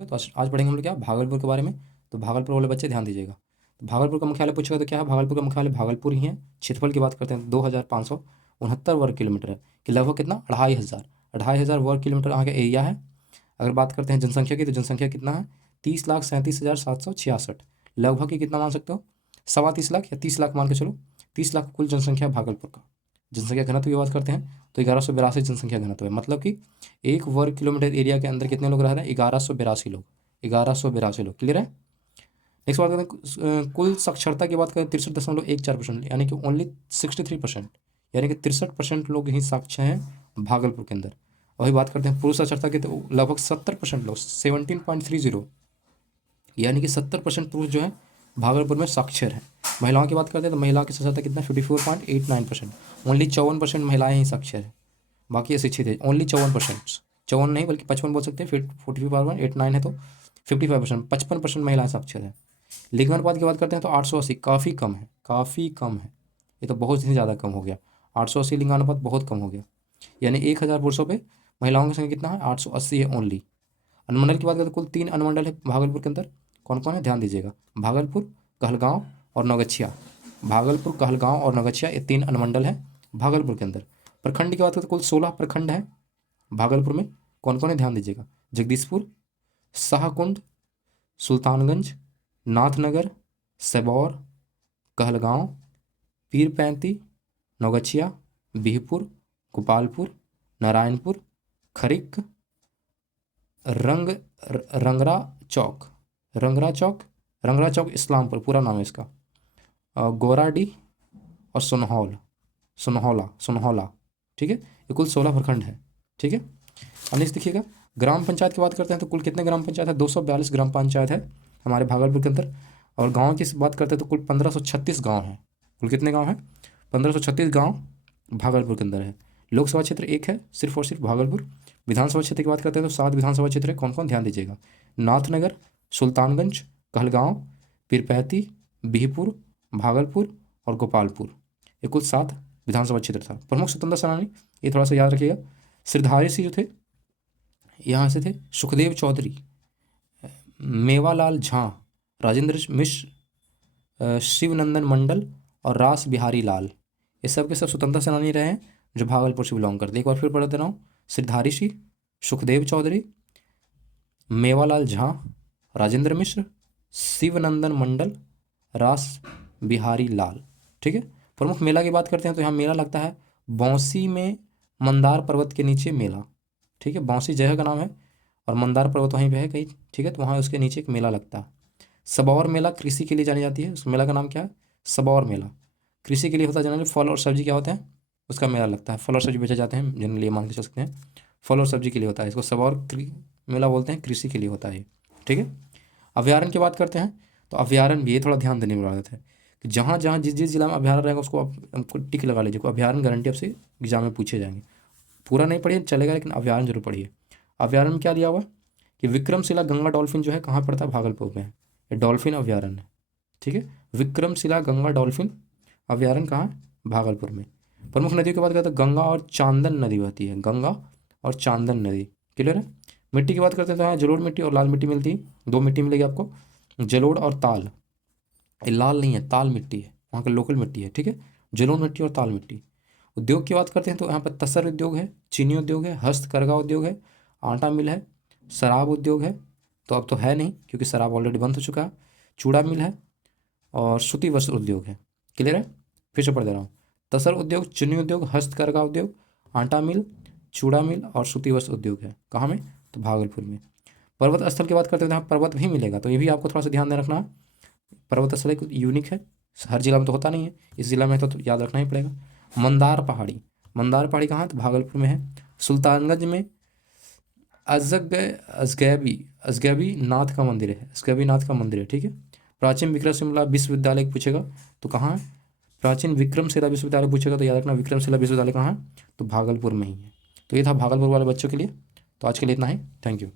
तो आज पढ़ेंगे हम लोग क्या भागलपुर के बारे में। तो भागलपुर वाले बच्चे ध्यान दीजिएगा। तो भागलपुर का मुख्यालय पूछेगा तो क्या है, भागलपुर का मुख्यालय भागलपुर ही है। क्षेत्रफल की बात करते हैं 2569 वर्ग किलोमीटर है, कि लगभग कितना 2500 वर्ग किलोमीटर यहाँ का एरिया है। अगर बात करते हैं जनसंख्या की, तो जनसंख्या कितना है 30,37,766, लगभग ही कितना मान सकते हो 30.25 लाख या 30 लाख मान के चलो। 30 लाख कुल जनसंख्या भागलपुर का। जनसंख्या घनत्व की बात करते हैं तो 1182 जनसंख्या घनत्व है, मतलब कि 1 वर्ग किलोमीटर एरिया के अंदर कितने लोग रह रहे हैं 1182 लोग। 1182 लोग, क्लियर है। नेक्स्ट बात करते हैं कुल साक्षरता की बात करें 63.14%, यानी कि ओनली 63%, यानी कि 63% लोग ही साक्षर हैं भागलपुर के अंदर। वही बात करते हैं पुरुष साक्षरता की, तो लगभग 70% लोग 17.30, यानी कि 70% पुरुष जो है भागलपुर में साक्षर हैं। महिलाओं की बात करते हैं तो महिलाओं की साक्षरता कितना 54.89%, ओनली 54% महिलाएं ही साक्षर हैं, बाकी अशिक्षित है। ओनली 54%, 54 नहीं बल्कि 55 बोल सकते हैं, फिर 44.89 है तो 55%, 55% महिलाएं साक्षर है। लिंगानुपात की बात करते हैं तो 880, काफ़ी कम है, काफ़ी कम है, ये तो बहुत ही ज़्यादा कम हो गया। 880 लिंगानुपात बहुत कम हो गया, यानी 1000 पुरुषों पे महिलाओं की संख्या कितना है 880 है ओनली। अनुमंडल की बात करें तो कुल 3 अनुमंडल है भागलपुर के अंदर। कौन कौन है ध्यान दीजिएगा, भागलपुर, कहलगांव और नौगछिया। भागलपुर, कहलगांव और नौगछिया, ये 3 अनुमंडल हैं भागलपुर के अंदर। प्रखंड की बात करें तो कुल 16 प्रखंड हैं भागलपुर में। कौन कौन है ध्यान दीजिएगा, जगदीशपुर, शाहकुंड, सुल्तानगंज, नाथनगर, सबौर, कहलगांव, पीरपैंती, नौगछिया, बिहपुर, गोपालपुर, नारायणपुर, खरिक, रंग रंगरा चौक, रंगरा चौक इस्लामपुर पूरा नाम है इसका, गोराडी और सुनहौला, ठीक है। ये कुल 16 प्रखंड है, ठीक है। अब नेक्स्ट देखिएगा, ग्राम पंचायत की बात करते हैं तो कुल कितने ग्राम पंचायत है 242 ग्राम पंचायत है हमारे भागलपुर के अंदर। और गांव की बात करते हैं तो कुल 1536 गांव हैं। कुल कितने गांव हैं 1536 गांव भागलपुर के अंदर है। लोकसभा क्षेत्र एक है सिर्फ और सिर्फ भागलपुर। विधानसभा क्षेत्र की बात करते हैं तो 7 विधानसभा क्षेत्र है। कौन कौन ध्यान दीजिएगा, नाथनगर, सुल्तानगंज, कहलगांव, पीरपैंती, बिहपुर, भागलपुर और गोपालपुर, ये कुल 7 विधानसभा क्षेत्र था। प्रमुख स्वतंत्रता सेनानी, ये थोड़ा सा याद रखिएगा, सिरधारी सिंह जो थे यहाँ से थे, सुखदेव चौधरी, मेवालाल झां, राजेंद्र मिश्र, शिवनंदन मंडल और रास बिहारी लाल, ये सब के सब स्वतंत्रता सेनानी रहे हैं जो भागलपुर से बिलोंग करते हैं। एक बार फिर पढ़ दे रहा हूँ, सिरधारी सिंह, सुखदेव चौधरी, मेवालाल झां, राजेंद्र मिश्र, शिवनंदन मंडल, रास बिहारी लाल, ठीक है। प्रमुख मेला की बात करते हैं तो यहाँ मेला लगता है बौंसी में, मंदार पर्वत के नीचे मेला, ठीक है। बौंसी जगह का नाम है और मंदार पर्वत वहीं पे है कहीं, ठीक है। तो वहाँ उसके नीचे एक मेला लगता है। सबौर मेला कृषि के लिए जानी जाती है, उस मेला का नाम क्या है सबौर मेला, कृषि के लिए होता है जनरली। फल और सब्जी क्या होते हैं उसका मेला लगता है, फल और सब्जी बेचे जाते हैं जनरली, मान के चल सकते हैं फल और सब्जी के लिए होता है। इसको सबौर मेला बोलते हैं, कृषि के लिए होता है, ठीक है। अभ्यारण्य की बात करते हैं तो अभ्यारण्य भी, ये थोड़ा ध्यान देने वाली बात है कि जहाँ जहाँ जिस जिस जिला में अभ्यारण्य रहेगा उसको आप हमको टिक लगा लीजिए, को अभ्यारण्य गारंटी आपसे एग्जाम में पूछे जाएंगे। पूरा नहीं पढ़िए चलेगा, लेकिन अभ्यारण्य जरूर पढ़िए। अभ्यारण्य में क्या दिया हुआ कि विक्रमशिला गंगा डॉल्फिन जो है कहाँ पड़ता है भागलपुर में है, ये डॉल्फिन अभ्यारण्य, ठीक है। विक्रमशिला गंगा डॉल्फिन अभ्यारण्य कहाँ है भागलपुर में। प्रमुख नदियों की बात करते हैं गंगा और चांदन नदी बहती है, गंगा और चांदन नदी, क्लियर है। मिट्टी की बात करते हैं तो यहाँ जलोढ़ मिट्टी और लाल मिट्टी मिलती है, 2 मिट्टी मिलेगी आपको, जलोढ़ और ताल। ये लाल नहीं है, ताल मिट्टी है, वहाँ का लोकल मिट्टी है, ठीक है, जलोढ़ मिट्टी और ताल मिट्टी। उद्योग की बात करते हैं तो यहाँ पर तसर उद्योग है, चीनी उद्योग है, हस्तकरघा उद्योग है, आटा मिल है, शराब उद्योग है, तो अब तो है नहीं क्योंकि शराब ऑलरेडी बंद हो चुका है, चूड़ा मिल है और सूती वस्त्र उद्योग है, क्लियर है। फिर से पढ़ दे रहा हूँ, तसर उद्योग, चीनी उद्योग, हस्तकरघा उद्योग, आटा मिल, चूड़ा मिल और सूती वस्त्र उद्योग है, कहाँ में तो भागलपुर में। पर्वत स्थल की बात करते हैं तो यहाँ पर्वत भी मिलेगा, तो ये भी आपको थोड़ा सा ध्यान में रखना है। पर्वत स्थल एक यूनिक है, हर जिला में तो होता नहीं है, इस जिला में तो याद रखना ही पड़ेगा। मंदार पहाड़ी, मंदार पहाड़ी कहाँ है तो भागलपुर में है। सुल्तानगंज में अजगैबी नाथ का मंदिर है, अजगैबी नाथ का मंदिर है, ठीक है। प्राचीन विक्रमशिला विश्वविद्यालय पूछेगा तो कहाँ है, प्राचीन विक्रमशिला विश्वविद्यालय पूछेगा तो याद रखना विक्रमशिला विश्वविद्यालय कहाँ है तो भागलपुर में ही है। तो ये था भागलपुर वाले बच्चों के लिए। तो आज के लिए इतना ही, थैंक यू।